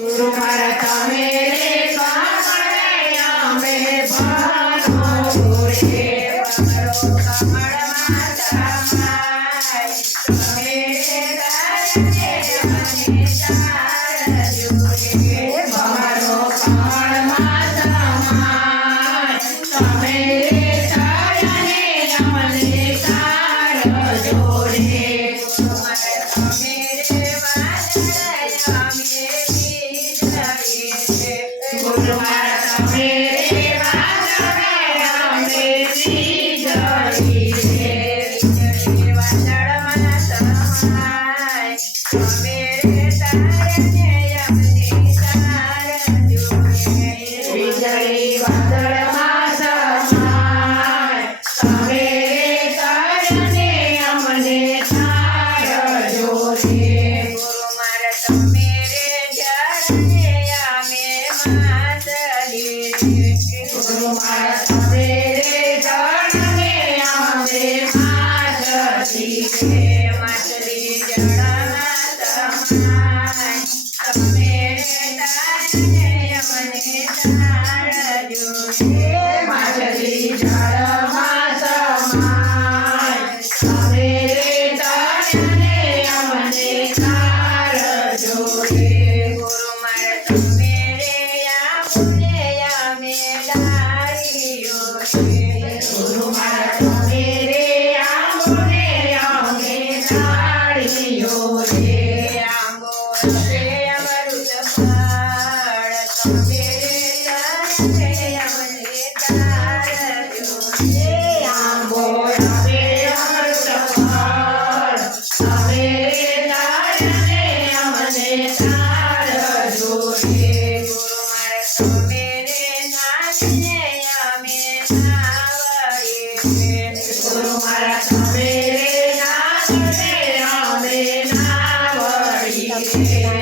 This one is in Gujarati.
ગુરુ મારા તમે રે કમળ અમે ભણો રે અમારો કમળમાં સમાય તમે રે તારને મને તારજો રે અમારો કમળમાં સમાય તમે રે તારને મને તારજો રે ગુરુ મારા તમે રે અમે વીજળી રે વાદળમાં સમાય તમે રે તારને અમને તારજો રે વીજળી વાદળમાં સમાય તમે રે તારને અમને તારજો રે ગુરુ મારા તમે રે જળને અમે માતલી રે ગુરુ મારા તમે રે જળને અમે માતલી રે માતલી જળમાં સમાય તમે રે તારને અમને તારજો રે માતલી જળમાં સમાય તમે રે તારને અમને તારજો રે ગુરુ મારા તમે રે આમને અમે લાડીઓ રે ગુરુ મારા તમે રે આમને અમે લાડીઓ રે આંબો છે અમૃત ફળ તમે રે તારને અમને તારજો રે આંબો છે અમૃત ફળ તમે રે તારને અમને તારજો રે ગુરુ મારા તમે રે નાચને અમે નાવડીએ રે ગુરુ મારા તમે રે નાચને અમે નાવડીએ રે